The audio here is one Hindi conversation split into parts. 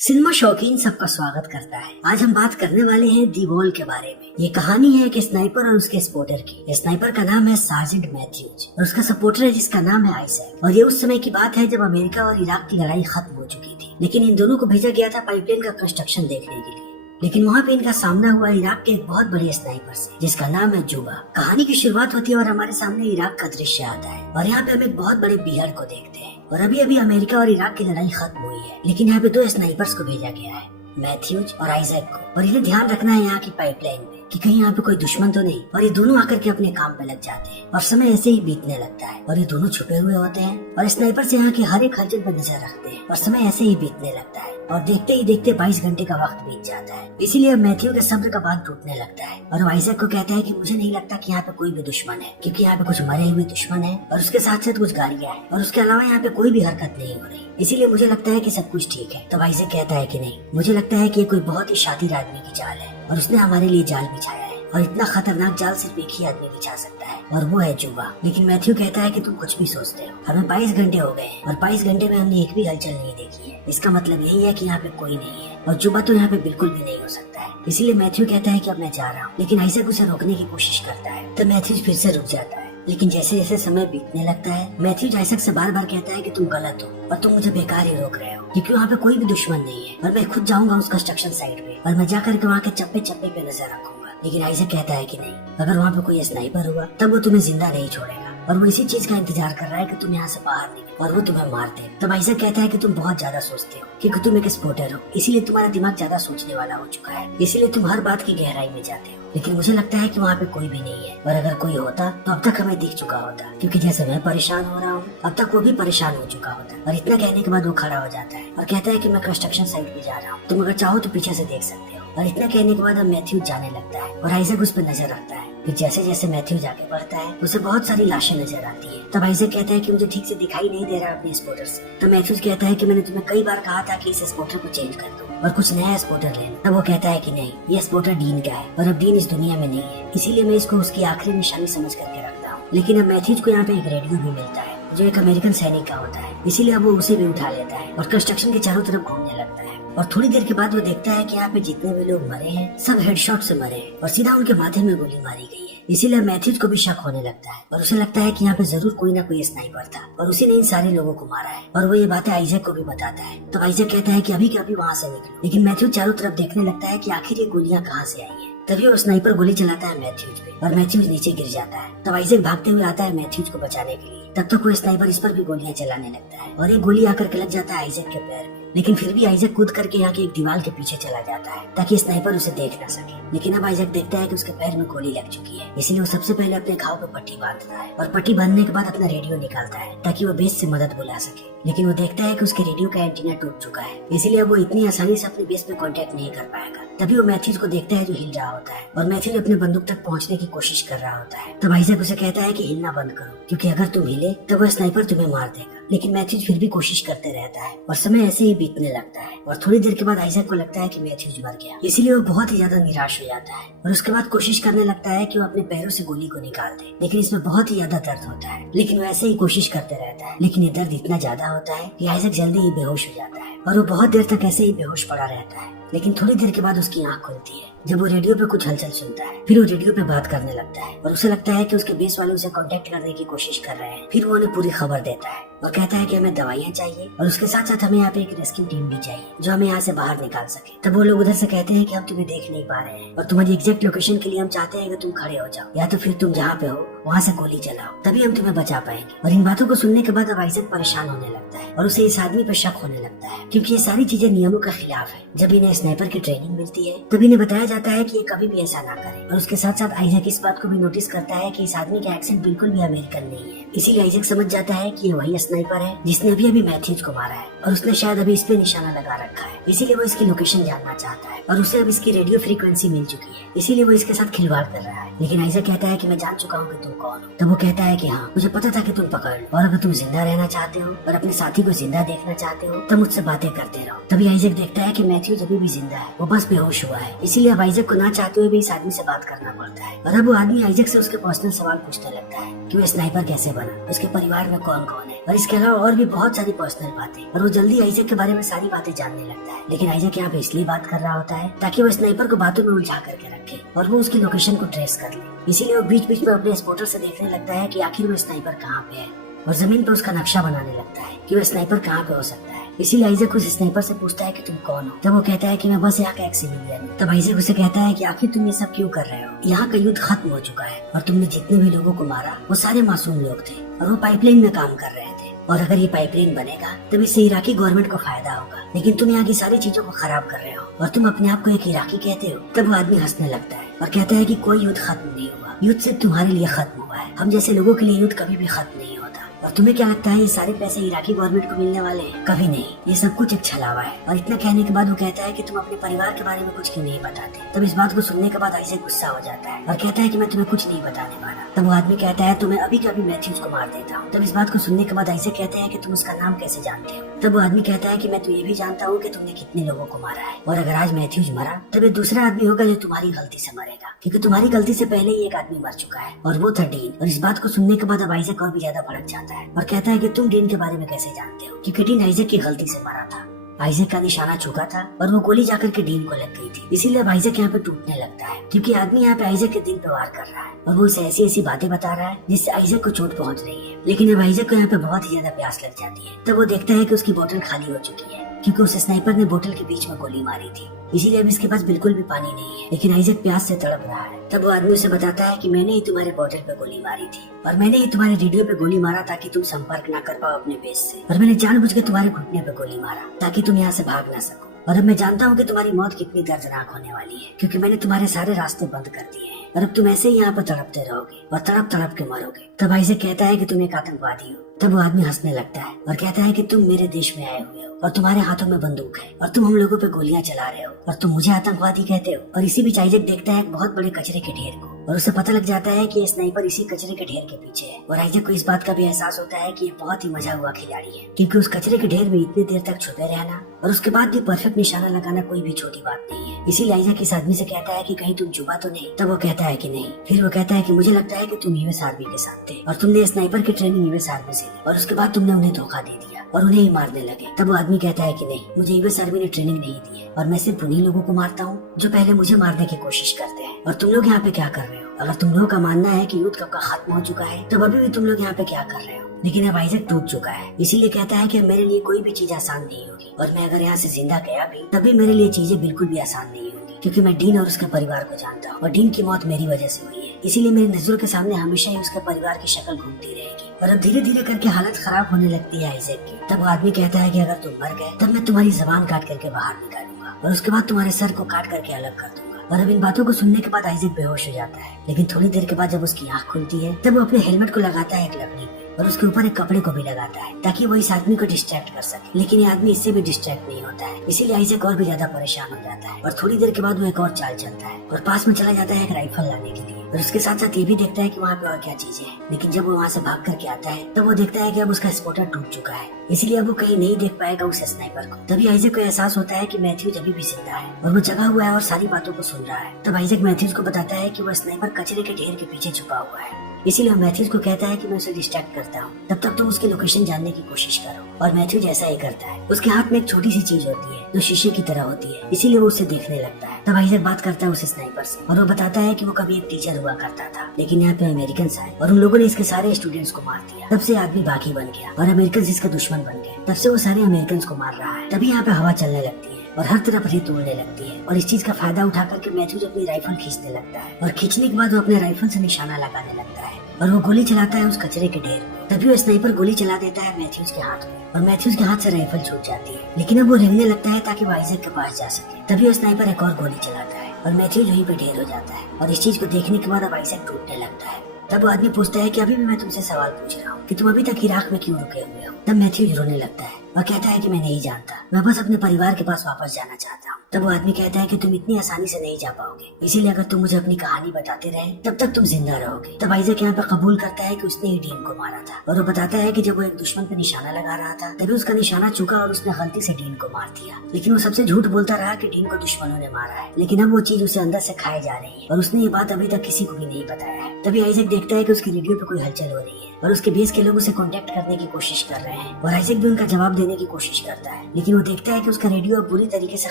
सिनेमा शौकीन सबका स्वागत करता है। आज हम बात करने वाले हैं दी वॉल के बारे में। ये कहानी है एक स्नाइपर और उसके सपोर्टर की। स्नाइपर का नाम है सार्जेंट मैथ्यूज और उसका सपोर्टर है जिसका नाम है आइजैक। और ये उस समय की बात है जब अमेरिका और इराक की लड़ाई खत्म हो चुकी थी, लेकिन इन दोनों को भेजा गया था पाइपलाइन का कंस्ट्रक्शन देखने के लिए। लेकिन वहाँ पे इनका सामना हुआ इराक के एक बहुत बड़े स्नाइपर से जिसका नाम है जुबा। कहानी की शुरुआत होती है और हमारे सामने इराक का दृश्य आता है और यहाँ पे हम एक बहुत बड़े बिहड़ को देखते हैं। और अभी अभी अमेरिका और इराक की लड़ाई खत्म हुई है, लेकिन यहाँ पे दो स्नाइपर्स को भेजा गया है, मैथ्यूज और आइजैक को। और इन्हें ध्यान रखना है यहाँ की पाइपलाइन में कि कहीं यहाँ पे कोई दुश्मन तो नहीं। और ये दोनों आकर के अपने काम पे लग जाते हैं और समय ऐसे ही बीतने लगता है और ये दोनों छुपे हुए होते हैं और स्नाइपर से यहाँ के हर एक हलचल पर नजर रखते हैं और समय ऐसे ही बीतने लगता है और देखते ही देखते 22 घंटे का वक्त बीत जाता है। इसीलिए मैथ्यू के सब्र का बांध टूटने लगता है और वो आइजैक को कहता है कि मुझे नहीं लगता कि यहाँ पे कोई भी दुश्मन है, क्योंकि यहाँ पे कुछ मरे हुए दुश्मन है और उसके साथ साथ कुछ गाड़ियाँ हैं और उसके अलावा यहाँ पे कोई भी हरकत नहीं हो रही। इसीलिए मुझे लगता है कि सब कुछ ठीक है। तब आइजैक कहता है कि नहीं, मुझे लगता है कि ये कोई बहुत ही शातिर आदमी की चाल है और उसने हमारे लिए जाल बिछाया है और इतना खतरनाक जाल सिर्फ एक ही आदमी बिछा सकता है और वो है जुबा। लेकिन मैथ्यू कहता है कि तुम कुछ भी सोचते हो, हमें 22 घंटे हो गए हैं और 22 घंटे में हमने एक भी हलचल नहीं देखी है। इसका मतलब यही है कि यहाँ पे कोई नहीं है और जुबा तो यहाँ पे बिल्कुल भी नहीं हो सकता है। इसीलिए मैथ्यू कहता है कि अब मैं जा रहा हूँ, लेकिन आइजैक उसे रोकने की कोशिश करता है। तो मैथ्यू फिर से रुक जाता है, लेकिन जैसे जैसे समय बीतने लगता है मैथ्यू आइजैक से बार बार कहता है कि तुम गलत हो और तुम मुझे बेकार ही रोक रहे हो, क्योंकि वहाँ पे कोई भी दुश्मन नहीं है और मैं खुद जाऊंगा उस कंस्ट्रक्शन साइट पे और मैं जाकर के वहाँ के चप्पे चप्पे पे नजर रखूंगा। लेकिन आइजैक कहता है कि नहीं, अगर वहाँ पे कोई स्नाइपर हुआ तब वो तुम्हें जिंदा नहीं छोड़ेगा और वो इसी चीज का इंतजार कर रहा है कि तुम यहाँ से बाहर निकलो और वो तुम्हें मार दे। तब आइजैक कहता है कि तुम बहुत ज्यादा सोचते हो, क्योंकि तुम एक स्पोर्टर हो, इसीलिए तुम्हारा दिमाग ज्यादा सोचने वाला हो चुका है, इसीलिए तुम हर बात की गहराई में जाते हो। लेकिन मुझे लगता है कि वहाँ पे कोई भी नहीं है और अगर कोई होता तो अब तक हमें दिख चुका होता, क्योंकि जैसे मैं परेशान हो रहा हूँ अब तक वो भी परेशान हो चुका होता। और इतना कहने के बाद वो खड़ा हो जाता है और कहता है कि मैं कंस्ट्रक्शन साइट पे जा रहा हूँ, तुम अगर चाहो तो पीछे से देख सकते हो। और इतना कहने के बाद अब मैथ्यू जाने लगता है और आइजैक उस पर नजर रखता है। फिर जैसे जैसे मैथ्यू आगे बढ़ता है उसे बहुत सारी लाशें नजर आती है। तब आइजैक कहता है कि मुझे ठीक से दिखाई नहीं दे रहा अपने स्पोर्टर से। तो मैथ्यू कहता है कि मैंने तुम्हें कई बार कहा था कि इस स्पोर्टर को चेंज कर दो और कुछ नया स्पोर्टर लेना। तब वो कहता है कि नहीं, ये स्पोर्टर डीन का है और अब डीन इस दुनिया में नहीं है, इसीलिए मैं इसको उसकी आखिरी निशानी समझ करके रखता हूँ। लेकिन अब मैथ्यू को यहाँ पे एक रेडियो भी मिलता है जो एक अमेरिकन सैनिक का होता है, इसीलिए अब वो उसे भी उठा लेता है और कंस्ट्रक्शन के चारों तरफ घूमने लगता है। और थोड़ी देर के बाद वो देखता है कि यहाँ पे जितने भी लोग मरे हैं सब हेडशॉट से मरे हैं और सीधा उनके माथे में गोली मारी गई है। इसीलिए मैथ्यूज को भी शक होने लगता है और उसे लगता है कि यहाँ पे जरूर कोई ना कोई स्नाइपर था और उसी ने इन सारे लोगों को मारा है। और वो ये बातें आइजैक को भी बताता है। तो आइजैक कहता है कि अभी के अभी वहाँ से निकलो। लेकिन मैथ्यू चारों तरफ देखने लगता है कि आखिर ये गोलियां कहाँ से आई है। तभी वो स्नाइपर गोली चलाता है मैथ्यूज पे और मैथ्यूज नीचे गिर जाता है। तब आइजैक भागते हुए आता है मैथ्यूज को बचाने के लिए। तब तो कोई स्नाइपर इस पर भी गोलियां चलाने लगता है और एक गोली आकर के लग जाता है आइजैक के पैर में। लेकिन फिर भी आइजैक कूद करके यहाँ की एक दीवार के पीछे चला जाता है ताकि स्नाइपर उसे देख न सके। लेकिन अब आइजैक देखता है कि उसके पैर में गोली लग चुकी है, इसलिए वो सबसे पहले अपने घाव पे पट्टी बांधता है और पट्टी बांधने के बाद अपना रेडियो निकालता है ताकि वो बेस से मदद बुला सके। लेकिन वो देखता है कि उसके रेडियो का एंटीना टूट चुका है, इसीलिए वो इतनी आसानी से अपने बेस पे कांटेक्ट नहीं कर पाएगा। तभी वो मैथ्यूज को देखता है जो हिल रहा होता है और मैथ्यूज अपने बंदूक तक पहुंचने की कोशिश कर रहा होता है। तब आइजैक उसे कहता है कि हिलना बंद करो, क्योंकि अगर तुम हिले तो वो स्नाइपर तुम्हें मार देगा। लेकिन मैथ्यूज फिर भी कोशिश करते रहता है और समय ऐसे ही बीतने लगता है। और थोड़ी देर के बाद आइजैक को लगता है कि मैथ्यूज मर गया, इसीलिए वो बहुत ही ज्यादा निराश हो जाता है और उसके बाद कोशिश करने लगता है कि वो अपने पैरों से गोली को निकाल दे। लेकिन इसमें बहुत ही ज्यादा दर्द होता है, लेकिन वो ऐसे ही कोशिश करते रहता है। लेकिन ये दर्द इतना ज्यादा होता है कि आइजैक जल्दी ही बेहोश हो जाता है और वो बहुत देर तक ऐसे ही बेहोश पड़ा रहता है। लेकिन थोड़ी देर के बाद उसकी आंख खुलती है जब वो रेडियो पे कुछ हलचल सुनता है। फिर वो रेडियो पे बात करने लगता है और उसे लगता है कि उसके बेस वाले उसे कांटेक्ट करने की कोशिश कर रहे हैं। फिर वो उन्हें पूरी खबर देता है और कहता है कि हमें दवाइयाँ चाहिए और उसके साथ साथ हमें यहाँ पे एक रेस्क्यू टीम भी चाहिए जो हमें यहाँ से बाहर निकाल सके। तब वो लोग उधर से कहते हैं कि हम तुम्हें देख नहीं पा रहे हैं और तुम्हारी एग्जैक्ट लोकेशन के लिए हम चाहते हैं कि तुम खड़े हो जाओ, या तो फिर तुम जहाँ पे हो वहाँ से गोली चलाओ, तभी हम तुम्हें बचा पाएंगे। और इन बातों को सुनने के बाद अब आइजैक परेशान होने लगता है और उसे इस आदमी पर शक होने लगता है, क्योंकि ये सारी चीजें नियमों के खिलाफ है। जब इन्हें स्नाइपर की ट्रेनिंग मिलती है तब इन्हें बताया जाता है कि ये कभी भी ऐसा ना करे। और उसके साथ साथ आइजैक इस बात को भी नोटिस करता है कि इस आदमी का एक्सेंट बिल्कुल भी अमेरिकन नहीं है। इसीलिए आइजैक समझ जाता है कि ये वही स्नाइपर है जिसने अभी अभी मैथ्यूज को मारा है और उसने शायद अभी इस पे निशाना लगा रखा है, इसीलिए वो इसकी लोकेशन जानना चाहता है और उसे अब इसकी रेडियो फ्रीक्वेंसी मिल चुकी है, इसीलिए वो इसके साथ खिलवाड़ कर रहा है। लेकिन आइजैक कहता है कि मैं जान चुका हूँ कि तुम कौन हो। तब वो कहता है कि हाँ, मुझे पता था कि तुम पकड़ लो और अगर तुम जिंदा रहना चाहते हो और अपने साथी को जिंदा देखना चाहते हो तो मुझसे बातें करते रहो। तभी आइजैक देखता है कि मैथ्यूज अभी भी जिंदा है, वो बस बेहोश हुआ है। इसीलिए अब आइजैक को ना चाहते हुए भी इस आदमी से बात करना पड़ता है और अब वो आदमी आइजैक से उसके पर्सनल सवाल पूछने लगता है कि वो स्नाइपर कैसे बना, उसके परिवार में कौन कौन है, और इसके अलावा और भी बहुत सारी पर्सनल बातें। और वो जल्दी आइजैक के बारे में सारी बातें जानने लगता है। लेकिन आइजैक यहाँ पे इसलिए बात कर रहा होता है ताकि वो स्नाइपर को बातों में उलझा करके रखे और वो उसकी लोकेशन को ट्रेस कर ले। इसीलिए वो बीच बीच में अपने स्पॉटर से देखने लगता है कि आखिर वो स्नाइपर कहाँ पे है, और जमीन पर उसका नक्शा बनाने लगता है कि वो स्नाइपर कहाँ पे हो सकता है। इसीलिए आइजैक उस स्नाइपर से पूछता है कि तुम कौन हो। तब वो कहता है कि मैं बस यहाँ का एक सिविलियन हूँ। तब आइजैक उसे कहता है कि आखिर तुम ये सब क्यों कर रहे हो, यहाँ का युद्ध खत्म हो चुका है और तुमने जितने भी लोगों को मारा वो सारे मासूम लोग थे और वो पाइपलाइन में काम कर रहे थे, और अगर ये पाइपलाइन बनेगा तब इससे इराकी गवर्नमेंट को फायदा होगा, लेकिन तुम यहाँ की सारी चीजों को खराब कर रहे हो और तुम अपने आप को एक इराकी कहते हो। तब वो आदमी हंसने लगता है और कहता है कि कोई युद्ध खत्म नहीं हुआ, युद्ध सिर्फ तुम्हारे लिए खत्म हुआ है, हम जैसे लोगों के लिए युद्ध कभी भी खत्म नहीं होता। और तुम्हें क्या लगता है ये सारे पैसे इराकी गवर्नमेंट को मिलने वाले हैं? कभी नहीं, ये सब कुछ एक छलावा है। और इतना कहने के बाद वो कहता है कि तुम अपने परिवार के बारे में कुछ क्यों नहीं बताते। तब इस बात को सुनने के बाद आइजैक गुस्सा हो जाता है और कहता है कि मैं तुम्हें कुछ नहीं बताने वाला। तब वो आदमी कहता है तो मैं अभी के अभी मैथ्यूज को मार देता हूँ। तब इस बात को सुनने के बाद आइजैक कहते हैं कि तुम उसका नाम कैसे जानते हो। तब वो आदमी कहता है कि मैं तो ये भी जानता हूँ कि तुमने कितने लोगों को मारा है, और अगर आज मैथ्यूज मरा तब ये दूसरा आदमी होगा जो तुम्हारी गलती से मरेगा, क्योंकि तुम्हारी गलती से पहले ही एक आदमी मर चुका है और वो था डीन। और इस बात को सुनने के बाद अब आइजैक और भी ज्यादा भड़क जाता है और कहता है कि तुम डीन के बारे में कैसे जानते हो, क्योंकि डीन आइजैक की गलती से मरा था। आइजैक का निशाना चुका था और वो गोली जाकर के डीन को लग गई थी। इसीलिए अब आइजैक यहाँ पे टूटने लगता है, क्योंकि आदमी यहाँ पे आइजैक के दिल पे वार कर रहा है और वो उसे ऐसी ऐसी बातें बता रहा है जिससे आइजैक को चोट पहुंच रही है। लेकिन अब आइजैक को यहाँ पे बहुत ही ज्यादा प्यास लग जाती है। तब वो देखता है कि उसकी बोतल खाली हो चुकी है, क्योंकि उस स्नाइपर ने बोतल के बीच में गोली मारी थी। इसीलिए अब इसके पास बिल्कुल भी पानी नहीं है। लेकिन आइजैक प्यास से तड़प रहा है। तब वो आदमी उसे बताता है कि मैंने ही तुम्हारे बोतल पे गोली मारी थी और मैंने ही तुम्हारे रेडियो पे गोली मारा ताकि तुम संपर्क ना कर पाओ अपने बेस से, और मैंने जानबूझ के तुम्हारे घुटने पे गोली मारा ताकि तुम यहाँ से भाग ना सको। और अब मैं जानता हूँ कि तुम्हारी मौत कितनी दर्दनाक होने वाली है, क्योंकि मैंने तुम्हारे सारे रास्ते बंद कर दिए हैं और अब तुम ऐसे ही यहाँ पर तड़पते रहोगे और तड़प तड़प के मरोगे। तब आइजैक कहता है कि तुम एक आतंकवादी हो। तब वो आदमी हंसने लगता है और कहता है कि तुम मेरे देश में आए हुए हो और तुम्हारे हाथों में बंदूक है और तुम हम लोगों पे गोलियां चला रहे हो और तुम मुझे आतंकवादी कहते हो। और इसी बीच आइजैक देखता है एक बहुत बड़े कचरे के ढेर को और उसे पता लग जाता है कि ये स्नाइपर इसी कचरे के ढेर के पीछे है। और आइजैक को इस बात का भी एहसास होता है कि ये बहुत ही मजा हुआ खिलाड़ी है, क्योंकि उस कचरे के ढेर में इतनी देर तक छुपे रहना और उसके बाद भी परफेक्ट निशाना लगाना कोई भी छोटी बात नहीं है। इसीलिए आइजैक इस आदमी से कहता है कि कहीं तुम चुपा तो नहीं। तब वो कहता है कि नहीं। फिर वो कहता है कि मुझे लगता है कि तुम यूएस आर्मी के साथ थे और तुमने स्नाइपर की ट्रेनिंग यूएस आर्मी से ली और उसके बाद तुमने उन्हें धोखा दे दिया और उन्हें ही मारने लगे। तब वो आदमी कहता है कि नहीं, मुझे यूएस आर्मी ने ट्रेनिंग नहीं दी है और मैं सिर्फ उन्हीं लोगों को मारता हूँ जो पहले मुझे मारने की कोशिश करते हैं। और तुम लोग यहाँ पे क्या कर रहे हो? अगर तुम लोगों का मानना है कि युद्ध कब का खत्म हो चुका है तब अभी भी तुम लोग यहाँ पे क्या कर रहे हो? लेकिन अब आइजैक टूट चुका है। इसीलिए कहता है कि मेरे लिए कोई भी चीज आसान नहीं होगी और मैं अगर यहाँ से जिंदा गया भी तभी मेरे लिए चीजें बिल्कुल भी आसान नहीं होंगी, क्योंकि मैं डीन और उसके परिवार को जानता हूँ और डीन की मौत मेरी वजह से हुई है। इसीलिए मेरी नजरों के सामने हमेशा ही उसके परिवार की शक्ल घूमती रहेगी। और अब धीरे धीरे करके हालत खराब होने लगती है आइजैक की। तब वो आदमी कहता है कि अगर तुम मर गए तब मैं तुम्हारी जबान काट करके बाहर निकालूंगा और उसके बाद तुम्हारे सर को काट करके अलग कर दूंगा। और अब इन बातों को सुनने के बाद आइजैक बेहोश हो जाता है। लेकिन थोड़ी देर के बाद जब उसकी आंख खुलती है तब वो अपने हेलमेट को लगाता है एक लकड़ी पे और उसके ऊपर एक कपड़े को भी लगाता है ताकि वो इस आदमी को डिस्ट्रैक्ट कर सके। लेकिन ये आदमी इससे भी डिस्ट्रैक्ट नहीं होता है। इसीलिए आइजैक और भी ज्यादा परेशान हो जाता है और थोड़ी देर के बाद वो एक और चाल चलता है और पास में चला जाता है एक राइफल लाने के लिए और उसके साथ साथ ये भी देखता है कि वहाँ पे और क्या चीजें हैं। लेकिन जब वो वहाँ से भाग करके आता है तब वो देखता है कि अब उसका स्पॉटर टूट चुका है, इसलिए अब वो कहीं नहीं देख पाएगा उस स्नाइपर को। तभी आइजैक को एहसास होता है कि मैथ्यूज अभी भी जिंदा है और वो जगा हुआ है और सारी बातों को सुन रहा है। तब आइजैक मैथ्यूज को बताता है कि वो स्नाइपर कचरे के ढेर के पीछे छुपा हुआ है। इसीलिए मैथ्यूज को कहता है कि मैं उसे डिस्ट्रैक्ट करता हूँ, तब तक तुम उसकी लोकेशन जानने की कोशिश करो। और मैथ्यूज ऐसा ही करता है। उसके हाथ में एक छोटी सी चीज होती है जो शीशे की तरह होती है, इसीलिए वो उसे देखने लगता है। तब आइजैक बात करता है उस स्नाइपर से और वो बताता है कि वो कभी एक टीचर हुआ करता था, लेकिन यहाँ पे अमेरिकन आए और उन लोगों ने इसके सारे स्टूडेंट्स को मार दिया। तब से आदमी बाकी बन गया और अमेरिकन इसका दुश्मन बन गए। तब से वो सारे अमेरिकन को मार रहा है। तभी यहाँ पे हवा चलने लगती है और हर तरफ रेत उड़ने लगती है और इस चीज का फायदा उठा करके मैथ्यूज अपनी राइफल खींचने लगता है और खींचने के बाद वो अपने राइफल से निशाना लगाने लगता है और वो गोली चलाता है उस कचरे के ढेर में। तभी वो स्नाइपर गोली चला देता है मैथ्यूज के हाथ में और मैथ्यूज के हाथ से राइफल छूट जाती है। लेकिन अब वो रेंगने लगता है ताकि वो आइजैक के पास जा सके। तभी वो स्नाइपर एक और गोली चलाता है और मैथ्यूज वहीं पे ढेर हो जाता है। और इस चीज को देखने के बाद अब आइजैक टूटने लगता है। तब वो आदमी पूछता है कि अभी भी मैं तुमसे सवाल पूछ रहा हूँ कि तुम अभी तक इराक में क्यों रुके हुए हो। तब मैथ्यूज रोने लगता है और कहता है कि मैं नहीं जानता, मैं बस अपने परिवार के पास वापस जाना चाहता हूँ। तब वो आदमी कहता है कि तुम इतनी आसानी से नहीं जा पाओगे, इसीलिए अगर तुम मुझे अपनी कहानी बताते रहे तब तक तुम जिंदा रहोगे। तब आइजैक यहाँ पे कबूल करता है कि उसने ही डीन को मारा था और वो बताता है कि जब वो एक दुश्मन पे निशाना लगा रहा था तभी उसका निशाना चुका और उसने गलती से डीन को मार दिया। लेकिन वो सबसे झूठ बोलता रहा कि डीन को दुश्मनों ने मारा है, लेकिन अब वो चीज उसे अंदर से खाई जा रही है और उसने ये बात अभी तक किसी को भी नहीं बताया है। तभी आइजैक देखता है कि उसकी रेडियो पे कोई हलचल हो रही है और उसके बेस के लोग उसे कांटेक्ट करने की कोशिश कर रहे हैं और आइजैक भी उनका जवाब देने की कोशिश करता है, लेकिन वो देखता है कि उसका रेडियो अब बुरी तरीके से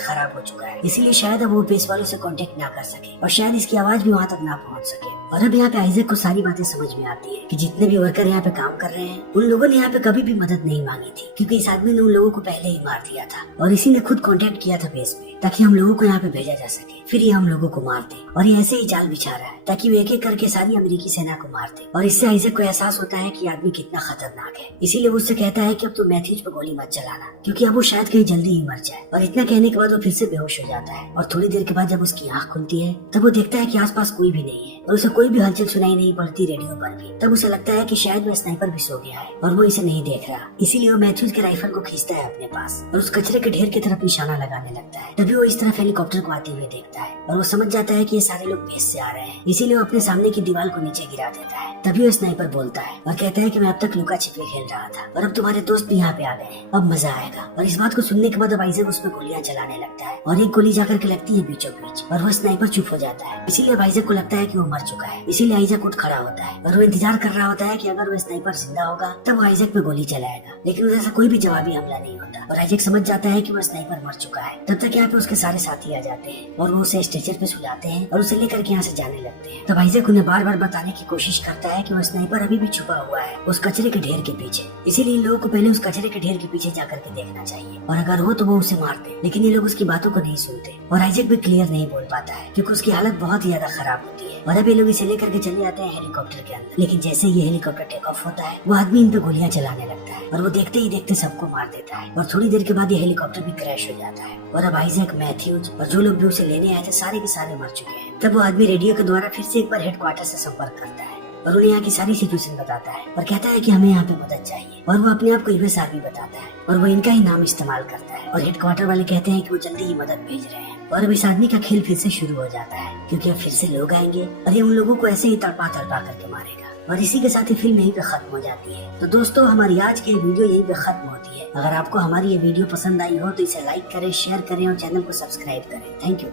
खराब हो चुका है, इसीलिए शायद अब वो बेस वालों से कांटेक्ट ना कर सके और शायद इसकी आवाज भी वहाँ तक ना पहुँच सके। और अब यहाँ पे आइजैक को सारी बातें समझ में आती है कि जितने भी वर्कर यहाँ पे काम कर रहे हैं उन लोगों ने यहाँ पे कभी भी मदद नहीं मांगी थी, क्योंकि इस आदमी ने उन लोगों को पहले ही मार दिया था और इसी ने खुद कांटेक्ट किया था बेस में ताकि हम लोगों को यहाँ पे भेजा जा सके, फिर ये हम लोगों को मार दे। और ये ऐसे ही जाल बिछा रहा है ताकि वो एक एक करके सारी अमेरिकी सेना को मार दे। और इससे आइजैक को एहसास होता है कि आदमी कितना खतरनाक है, इसीलिए वो उससे कहता है कि अब तो मैथ्यूज पे गोली मत चलाना, क्योंकि अब वो शायद कहीं जल्दी ही मर जाए। और इतना कहने के बाद वो फिर से बेहोश हो जाता है और थोड़ी देर के बाद जब उसकी आंख खुलती है तब वो देखता है कि आसपास कोई भी नहीं है और उसे कोई भी हलचल सुनाई नहीं पड़ती रेडियो पर भी। तब उसे लगता है कि शायद वह स्नाइपर भी सो गया है और वो इसे नहीं देख रहा, इसीलिए वो मैथ्यूज के राइफल को खींचता है अपने पास और उस कचरे के ढेर की तरफ निशाना लगाने लगता है। तभी वो इस तरफ हेलीकॉप्टर को आते हुए देखता है और वो समझ जाता है कि ये सारे लोग बेस से आ रहे हैं, इसीलिए वो अपने सामने की दीवार को नीचे गिरा देता है। तभी वो स्नाइपर बोलता है और कहता है कि मैं अब तक लुका छिपे खेल रहा था और अब तुम्हारे दोस्त भी यहाँ पे आ गए हैं, अब मजा आएगा। और इस बात को सुनने के बाद अब आइजैक उसमें गोलियां चलाने लगता है और एक गोली जाकर के लगती है बीचों बीच और वो स्नाइपर चुप हो जाता है, इसीलिए आइजैक को लगता है कि वो मर चुका है। इसीलिए आइजैक उठ खड़ा होता है और वो इंतजार कर रहा होता है कि अगर वो स्नाइपर जिंदा होगा तब वो आइजैक पे गोली चलाएगा, लेकिन उधर से कोई भी जवाबी हमला नहीं होता और आइजैक समझ जाता है कि वो स्नाइपर मर चुका है। तब तक यहाँ पे उसके सारे साथी आ जाते हैं और वो उसे स्ट्रेचर पे सुलाते हैं और उसे लेकर के यहाँ से जाने लगते हैं। तब आइजैक उन्हें बार बार बताने की कोशिश करता है कि वो स्नाइपर अभी भी छुपा हुआ है उस कचरे के ढेर के पीछे, इसीलिए इन लोगों को पहले उस कचरे के ढेर के पीछे जाकर के देखना चाहिए और अगर हो तो वो उसे मार दे। लेकिन ये लोग उसकी बातों को नहीं सुनते और आइजैक भी क्लियर नहीं बोल पाता है क्योंकि उसकी हालत बहुत ही ज्यादा खराब होती है। और अब ये लोग इसे लेकर के चले जाते हैं हेलीकॉप्टर के अंदर, लेकिन जैसे ये हेलीकॉप्टर टेक ऑफ होता है वो आदमी इन पे गोलियां चलाने लगता है और वो देखते ही देखते सबको मार देता है और थोड़ी देर के बाद ये हेलीकॉप्टर भी क्रैश हो जाता है और अब आइजैक, मैथ्यूज और जो लोग भी उसे लेने आए थे सारे के सारे मर चुके हैं। तब वो आदमी रेडियो के द्वारा फिर से एक बार हेडक्वार्टर से संपर्क करता है और उन्हें यहाँ की सारी सिचुएशन बताता है और कहता है कि हमें यहाँ पे मदद चाहिए और वो अपने आप को यूएस आर्मी बताता है और वो इनका ही नाम इस्तेमाल करता है और हेडक्वार्टर वाले कहते हैं कि वो जल्दी ही मदद भेज रहे हैं। और अब इस आदमी का खेल फिर से शुरू हो जाता है क्योंकि अब फिर से लोग आएंगे और ये उन लोगों को ऐसे ही तड़पा तड़पा करके मारेगा और इसी के साथ ही फिल्म यहीं पे खत्म हो जाती है। तो दोस्तों हमारी आज की वीडियो यहीं पे खत्म होती है। अगर आपको हमारी ये वीडियो पसंद आई हो तो इसे लाइक करें, शेयर करें और चैनल को सब्सक्राइब करें। Thank you.